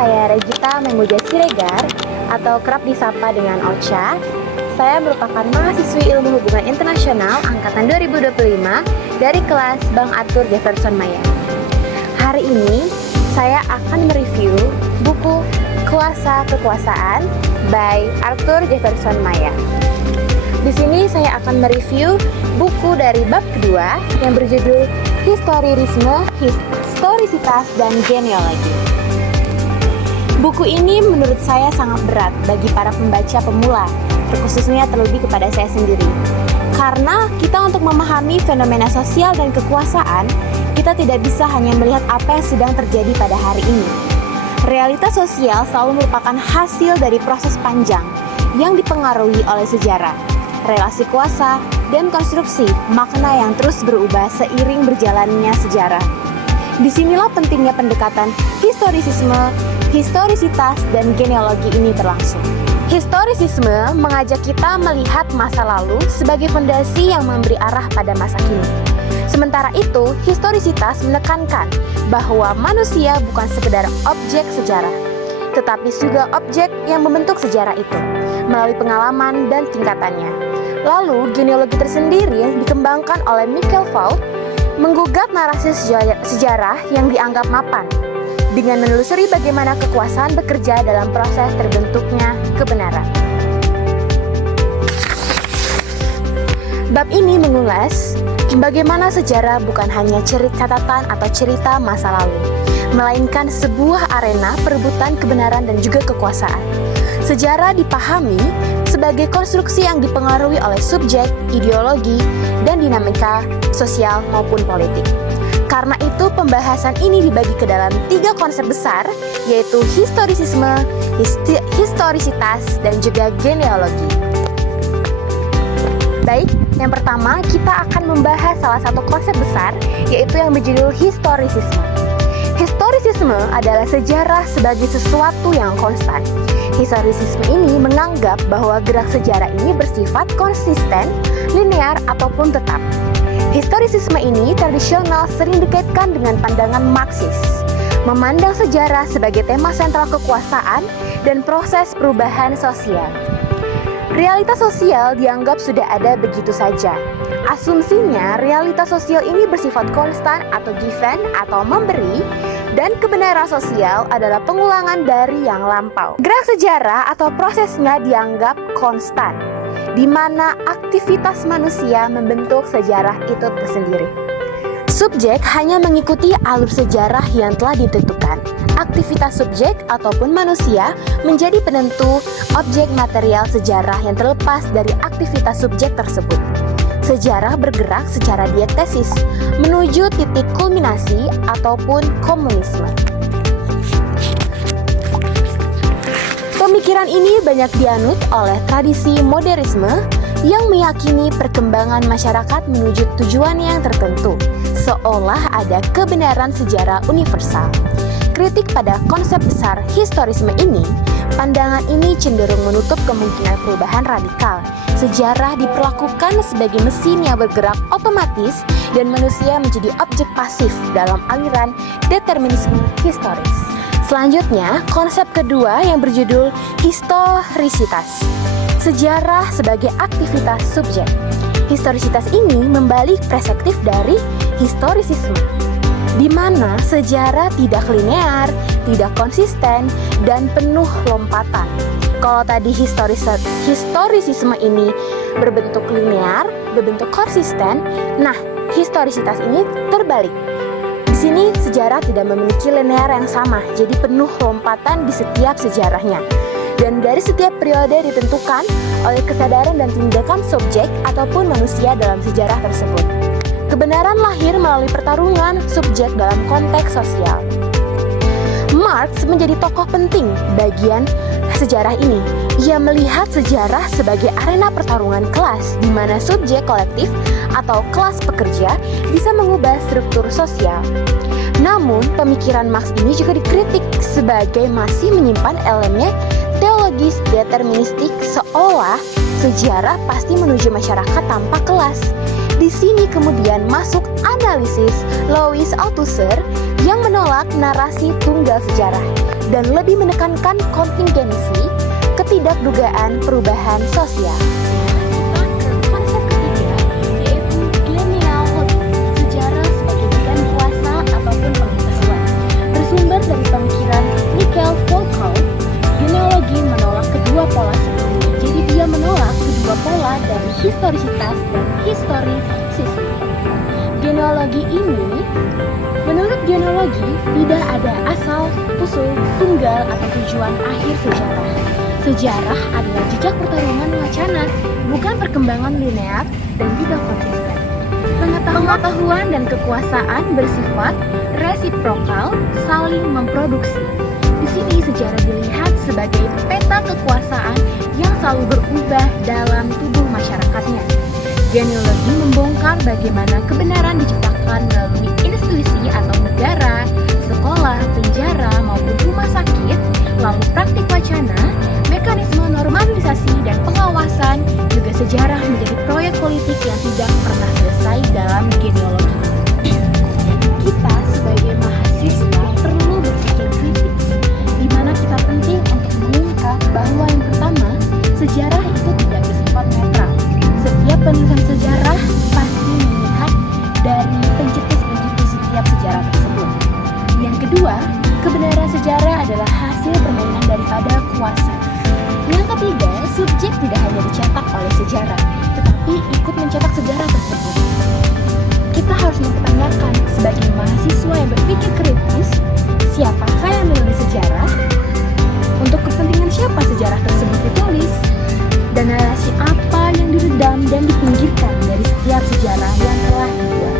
saya Regita Memuja Siregar atau kerap disapa dengan Ocha. Saya merupakan mahasiswi Ilmu Hubungan Internasional angkatan 2025 dari kelas Bang Arthur Jefferson Maya. Hari ini saya akan mereview buku Kuasa Kekuasaan by Arthur Jefferson Maya. Di sini saya akan mereview buku dari bab kedua yang berjudul Historisme, Historisitas, dan Genealogi. Buku ini menurut saya sangat berat bagi para pembaca pemula, terkhususnya terlebih kepada saya sendiri. Karena kita untuk memahami fenomena sosial dan kekuasaan, kita tidak bisa hanya melihat apa yang sedang terjadi pada hari ini. Realitas sosial selalu merupakan hasil dari proses panjang yang dipengaruhi oleh sejarah, relasi kuasa, dan konstruksi makna yang terus berubah seiring berjalannya sejarah. Disinilah pentingnya pendekatan historisisme, historisitas, dan genealogi ini berlangsung. Historisisme mengajak kita melihat masa lalu sebagai fondasi yang memberi arah pada masa kini. Sementara itu, historisitas menekankan bahwa manusia bukan sekedar objek sejarah, tetapi juga objek yang membentuk sejarah itu melalui pengalaman dan tingkatannya. Lalu, genealogi tersendiri dikembangkan oleh Michael Vaughan menggugat narasi sejarah yang dianggap mapan dengan menelusuri bagaimana kekuasaan bekerja dalam proses terbentuknya kebenaran. Bab ini mengulas bagaimana sejarah bukan hanya catatan atau cerita masa lalu, melainkan sebuah arena perebutan kebenaran dan juga kekuasaan. Sejarah dipahami sebagai konstruksi yang dipengaruhi oleh subjek, ideologi, dan dinamika sosial maupun politik. Karena itu, pembahasan ini dibagi ke dalam 3 konsep besar, yaitu historisisme, historisitas, dan juga genealogi. Baik, yang pertama kita akan membahas salah satu konsep besar, yaitu yang berjudul historisisme. Historisisme adalah sejarah sebagai sesuatu yang konstan. Historisisme ini menganggap bahwa gerak sejarah ini bersifat konsisten, linear, ataupun tetap. Historisisme ini tradisional sering dikaitkan dengan pandangan Marxis, memandang sejarah sebagai tema sentral kekuasaan dan proses perubahan sosial. Realitas sosial dianggap sudah ada begitu saja. Asumsinya, realitas sosial ini bersifat konstan atau given atau memberi, dan kebenaran sosial adalah pengulangan dari yang lampau. Gerak sejarah atau prosesnya dianggap konstan, di mana aktivitas manusia membentuk sejarah itu tersendiri. Subjek hanya mengikuti alur sejarah yang telah ditentukan. Aktivitas subjek ataupun manusia menjadi penentu objek material sejarah yang terlepas dari aktivitas subjek tersebut. Sejarah bergerak secara diektesis menuju titik kulminasi ataupun komunisme. Pemikiran ini banyak dianut oleh tradisi modernisme yang meyakini perkembangan masyarakat menuju tujuan yang tertentu, seolah ada kebenaran sejarah universal. Kritik pada konsep besar historisme ini, pandangan ini cenderung menutup kemungkinan perubahan radikal. Sejarah diperlakukan sebagai mesin yang bergerak otomatis dan manusia menjadi objek pasif dalam aliran determinisme historis. Selanjutnya, konsep kedua yang berjudul historisitas. Sejarah sebagai aktivitas subjek. Historisitas ini membalik perspektif dari historisisme, di mana sejarah tidak linear, tidak konsisten, dan penuh lompatan. Kalau tadi historisisme ini berbentuk linear, berbentuk konsisten, nah historisitas ini terbalik. Di sini sejarah tidak memiliki linear yang sama, jadi penuh lompatan di setiap sejarahnya. Dan dari setiap periode ditentukan oleh kesadaran dan tindakan subjek ataupun manusia dalam sejarah tersebut. Kebenaran lahir melalui pertarungan subjek dalam konteks sosial. Marx menjadi tokoh penting bagian sejarah ini. Ia melihat sejarah sebagai arena pertarungan kelas di mana subjek kolektif atau kelas pekerja bisa mengubah struktur sosial. Namun, pemikiran Marx ini juga dikritik sebagai masih menyimpan elemen teologis deterministik, seolah sejarah pasti menuju masyarakat tanpa kelas. Di sini kemudian masuk analisis Louis Althusser yang menolak narasi tunggal sejarah. dan lebih menekankan kontingensi, ketidakdugaan perubahan sosial. Konsep ketiga yaitu genealogi, sejarah sebagai bagian kuasa ataupun pengetahuan. Bersumber dari pemikiran Michael Foucault, genealogi menolak kedua pola sebelumnya. Jadi dia menolak kedua pola dari historisitas dan historisisme. Menurut genealogi, tidak ada asal, usul, tunggal, atau tujuan akhir sejarah. Sejarah adalah jejak pertarungan wacana, bukan perkembangan linear dan tidak konsisten. Pengetahuan dan kekuasaan bersifat resiprokal, saling memproduksi. Di sini sejarah dilihat sebagai peta kekuasaan yang selalu berubah dalam tubuh masyarakatnya. Genealogi membongkar bagaimana kebenaran diciptakan melalui institusi atau negara, sekolah, penjara, maupun rumah sakit, lalu praktik wacana, mekanisme normalisasi dan pengawasan, juga sejarah menjadi proyek politik yang tidak pernah selesai dalam genealogi. Kita sebagai mahasiswa perlu berpikir kritis, di mana kita penting untuk mengungkap bahwa yang pertama, sejarah itu tidak bersifat netral. Setiap penulisan sejarah pasti melihat dari pencetus-pencetus setiap sejarah tersebut. Yang kedua, kebenaran sejarah adalah hasil permainan daripada kuasa. Yang ketiga, subjek tidak hanya dicetak oleh sejarah, tetapi ikut mencetak sejarah tersebut. Kita harus mempertanyakan sebagai mahasiswa yang berpikir kritis, siapakah yang menulis sejarah? Untuk kepentingan siapa sejarah tersebut ditulis? Dan narasi apa yang diredam dan dipinggirkan dari setiap sejarah yang telah dibuat.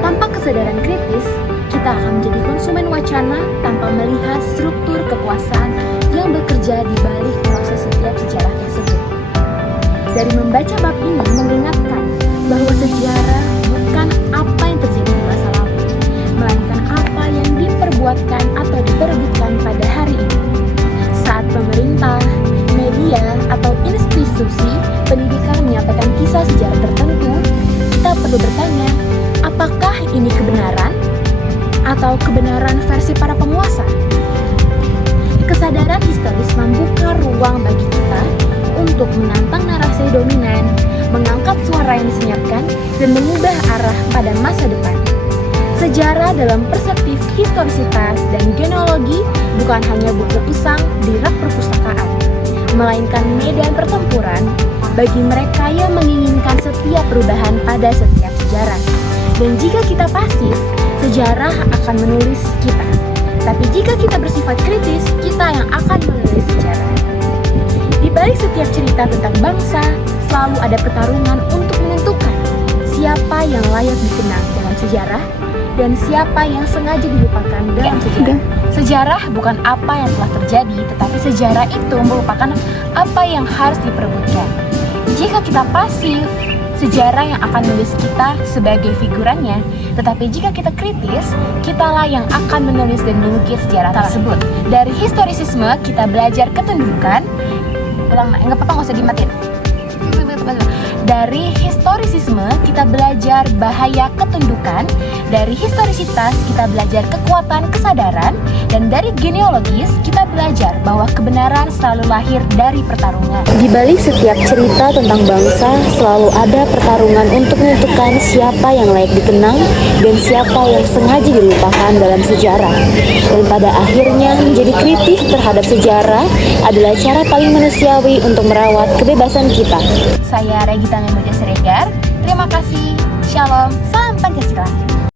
Tanpa kesadaran kritis, kita akan menjadi konsumen wacana tanpa melihat struktur kekuasaan yang bekerja di balik proses setiap sejarah tersebut. Dari membaca bab ini mengingatkan bahwa sejarah bukan apa yang terjadi di masa lalu, melainkan apa yang diperbuatkan atau diperebutkan pada hari ini. Saat pemerintah, media, atau institusi pendidikan menyampaikan kisah sejarah tertentu, kita perlu bertanya, apakah ini kebenaran atau kebenaran versi para penguasa? Kesadaran historis membuka ruang bagi kita untuk menantang narasi dominan, mengangkat suara yang disenyapkan, dan mengubah arah pada masa depan. Sejarah dalam perspektif historisitas dan genealogi bukan hanya buku usang di rak perpustakaan, melainkan medan pertempuran bagi mereka yang menginginkan setiap perubahan pada setiap sejarah. Dan jika kita pasif, sejarah akan menulis kita. Tapi jika kita bersifat kritis, kita yang akan menulis sejarah. Di balik setiap cerita tentang bangsa, selalu ada pertarungan untuk menentukan siapa yang layak dikenang dalam sejarah dan siapa yang sengaja dilupakan dalam sejarah. Sejarah bukan apa yang telah terjadi, tetapi sejarah itu merupakan apa yang harus diperebutkan. Jika kita pasif, sejarah yang akan menulis kita sebagai figurannya. Tetapi jika kita kritis, kitalah yang akan menulis dan mengukir sejarah tersebut. Dari historisisme kita belajar ketundukan. Nggak apa-apa, nggak usah dimatiin. Dari historisisme kita belajar bahaya ketundukan. Dari historisitas kita belajar kekuatan kesadaran. Dan dari genealogis kita belajar bahwa kebenaran selalu lahir dari pertarungan. Di balik setiap cerita tentang bangsa selalu ada pertarungan untuk menentukan siapa yang layak dikenang dan siapa yang sengaja dilupakan dalam sejarah. Dan pada akhirnya menjadi kritis terhadap sejarah adalah cara paling manusiawi untuk merawat kebebasan kita. Saya Regita Memuja Siregar. Terima kasih. Shalom. Salam Pancasila.